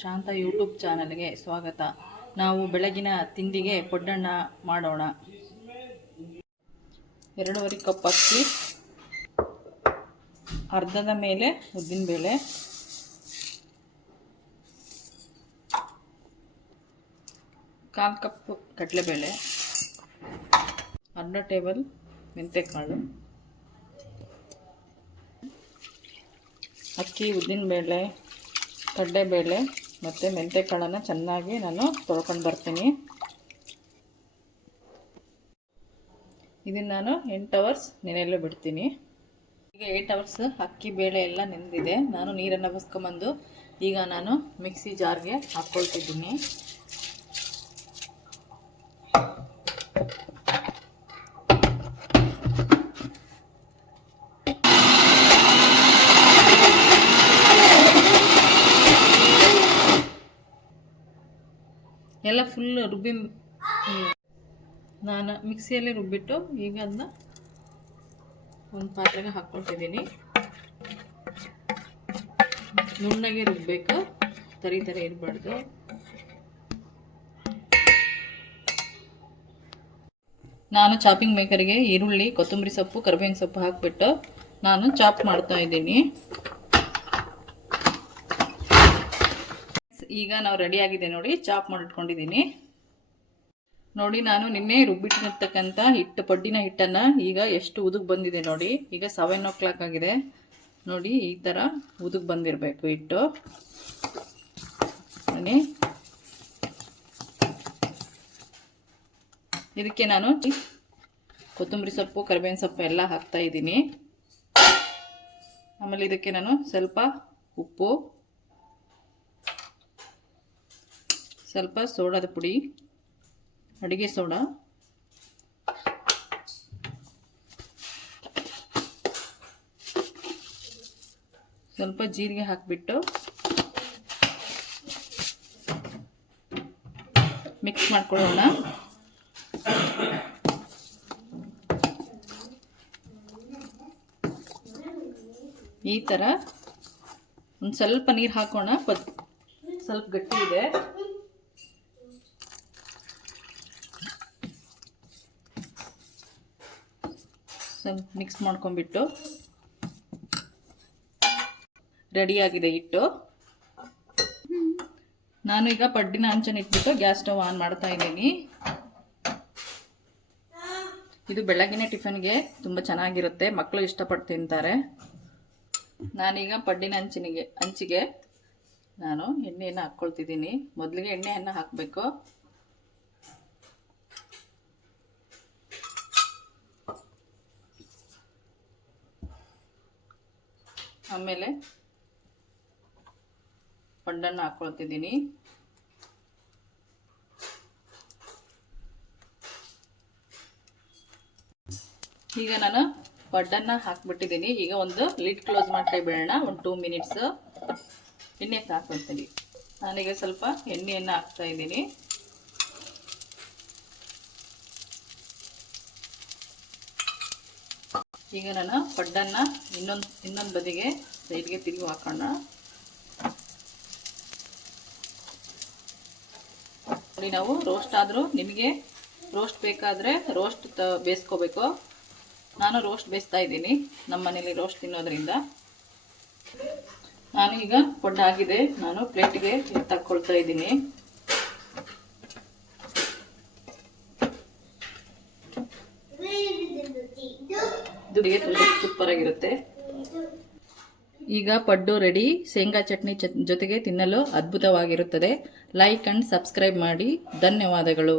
ಶಾಂತ YouTube ಚಾನಲ್ಗೆ ಸ್ವಾಗತ. ನಾವು ಬೆಳಗಿನ ತಿಂಡಿಗೆ ಪೊಡ್ಡಣ್ಣ ಮಾಡೋಣ. 2.5 ಕಪ್ ಅಕ್ಕಿ, ಅರ್ಧದ ಮೇಲೆ ಉದ್ದಿನಬೇಳೆ, ಕಾಲು ಕಪ್ ಕಡಲೆಬೇಳೆ, ಅರ್ಧ ಟೇಬಲ್ ಮೆಂತೆಕಾಳು, ಅಕ್ಕಿ, ಉದ್ದಿನಬೇಳೆ, ಕಡಲೆಬೇಳೆ ಮತ್ತು ಮೆಂತೆಕಾಳನ್ನು ಚೆನ್ನಾಗಿ ನಾನು ತೊಳ್ಕೊಂಡು ಬರ್ತೀನಿ. ಇದನ್ನು ನಾನು 8 ಅವರ್ಸ್ ನೆನೆಯಲು ಬಿಡ್ತೀನಿ. ಈಗ 8 ಅವರ್ಸ್ ಅಕ್ಕಿ ಬೇಳೆ ಎಲ್ಲ ನೆಂದಿದೆ. ನಾನು ನೀರನ್ನು ಬಸ್ಕೊಂಬಂದು ಈಗ ನಾನು ಮಿಕ್ಸಿ ಜಾರ್ಗೆ ಹಾಕ್ಕೊಳ್ತಿದ್ದೀನಿ. ಎಲ್ಲ ಫುಲ್ ರುಬ್ಬಿ ನಾನು ಮಿಕ್ಸಿಯಲ್ಲಿ ರುಬ್ಬಿಟ್ಟು ಈಗ ಅದನ್ನ ಒಂದು ಪಾತ್ರೆಗೆ ಹಾಕ್ಕೊಳ್ತಿದ್ದೀನಿ. ನುಣ್ಣಗೆ ರುಬ್ಬಬೇಕು, ತರಿ ಇರಬಾರ್ದು. ನಾನು ಚಾಪಿಂಗ್ ಮೇಕರ್ಗೆ ಈರುಳ್ಳಿ, ಕೊತ್ತಂಬರಿ ಸೊಪ್ಪು, ಕರಿಬೇವಿನ ಸೊಪ್ಪು ಹಾಕಿಬಿಟ್ಟು ನಾನು ಚಾಪ್ ಮಾಡ್ತಾ ಇದ್ದೀನಿ. ಈಗ ನಾವು ರೆಡಿ ಆಗಿದೆ ನೋಡಿ, ಚಾಪ್ ಮಾಡಿಟ್ಕೊಂಡಿದ್ದೀನಿ ನೋಡಿ. ನಾನು ನಿನ್ನೆ ರುಬ್ಬಿಟ್ಟಿರ್ತಕ್ಕಂಥ ಪಡ್ಡಿನ ಹಿಟ್ಟನ್ನು ಈಗ ಎಷ್ಟು ಉದುಗ್ ಬಂದಿದೆ ನೋಡಿ. ಈಗ 7 o'clock ಆಗಿದೆ ನೋಡಿ. ಈ ಥರ ಉದುಗ್ ಬಂದಿರಬೇಕು ಹಿಟ್ಟು. ಇದಕ್ಕೆ ನಾನು ಕೊತ್ತಂಬರಿ ಸೊಪ್ಪು, ಕರಿಬೇವಿನ ಸೊಪ್ಪು ಎಲ್ಲ ಹಾಕ್ತಾ ಇದ್ದೀನಿ. ಆಮೇಲೆ ಇದಕ್ಕೆ ನಾನು ಸ್ವಲ್ಪ ಉಪ್ಪು, ಸ್ವಲ್ಪ ಸೋಡಾದ ಪುಡಿ, ಅಡುಗೆ ಸೋಡಾ, ಸ್ವಲ್ಪ ಜೀರಿಗೆ ಹಾಕಿಬಿಟ್ಟು ಮಿಕ್ಸ್ ಮಾಡ್ಕೊಳ್ಳೋಣ. ಈ ಥರ ಒಂದು ಸ್ವಲ್ಪ ನೀರು ಹಾಕೋಣ, ಸ್ವಲ್ಪ ಗಟ್ಟಿ ಇದೆ. ಸ್ವಲ್ಪ ಮಿಕ್ಸ್ ಮಾಡ್ಕೊಂಡ್ಬಿಟ್ಟು ರೆಡಿಯಾಗಿದೆ ಹಿಟ್ಟು. ನಾನು ಈಗ ಪಡ್ಡಿನ ಹಂಚನ್ನು ಇಟ್ಬಿಟ್ಟು ಗ್ಯಾಸ್ ಸ್ಟವ್ ಆನ್ ಮಾಡ್ತಾ ಇದ್ದೀನಿ. ಇದು ಬೆಳಗಿನ ಟಿಫನ್ಗೆ ತುಂಬ ಚೆನ್ನಾಗಿರುತ್ತೆ, ಮಕ್ಕಳು ಇಷ್ಟಪಟ್ಟು ತಿಂತಾರೆ. ನಾನೀಗ ಪಡ್ಡಿನ ಹಂಚಿಗೆ ನಾನು ಎಣ್ಣೆಯನ್ನು ಹಾಕ್ಕೊಳ್ತಿದ್ದೀನಿ. ಮೊದಲಿಗೆ ಎಣ್ಣೆಯನ್ನು ಹಾಕಬೇಕು. ಆಮೇಲೆ ಪಡ್ಡನ್ನು ಹಾಕ್ಕೊಳ್ತಿದ್ದೀನಿ. ಈಗ ನಾನು ಪಡ್ಡನ್ನು ಹಾಕ್ಬಿಟ್ಟಿದ್ದೀನಿ. ಈಗ ಒಂದು ಲಿಡ್ ಕ್ಲೋಸ್ ಮಾಡ್ತಾ ಬಿಡೋಣ. ಒಂದು 2 minutes ಎಣ್ಣೆ ಹಾಕ್ಕೊಳ್ತೀನಿ. ನಾನೀಗ ಸ್ವಲ್ಪ ಎಣ್ಣೆಯನ್ನು ಹಾಕ್ತಾ ಇದ್ದೀನಿ. ಈಗ ನಾನು ಪಡ್ಡನ್ನು ಇನ್ನೊಂದು ಬದಿಗೆ ಸೈಡ್ಗೆ ತಿರುಗಿ ಹಾಕೋಣ. ನೋಡಿ, ನಾವು ರೋಸ್ಟ್ ಆದರೂ ನಿಮಗೆ ರೋಸ್ಟ್ ಬೇಕಾದರೆ ರೋಸ್ಟ್ ಬೇಯಿಸ್ಕೋಬೇಕು. ನಾನು ರೋಸ್ಟ್ ಬೇಯಿಸ್ತಾ ಇದ್ದೀನಿ, ನಮ್ಮ ಮನೇಲಿ ರೋಸ್ಟ್ ತಿನ್ನೋದ್ರಿಂದ. ನಾನು ಈಗ ಪಡ್ಡು ಆಗಿದೆ, ನಾನು ಪ್ಲೇಟಿಗೆ ತಕ್ಕೊಳ್ತಾ ಇದ್ದೀನಿ. ಸೂಪರ್ ಆಗಿರುತ್ತೆ. ಈಗ ಪಡ್ಡು ರೆಡಿ. ಶೇಂಗಾ ಚಟ್ನಿ ಜೊತೆಗೆ ತಿನ್ನಲು ಅದ್ಭುತವಾಗಿರುತ್ತದೆ. ಲೈಕ್ ಅಂಡ್ ಸಬ್ಸ್ಕ್ರೈಬ್ ಮಾಡಿ. ಧನ್ಯವಾದಗಳು.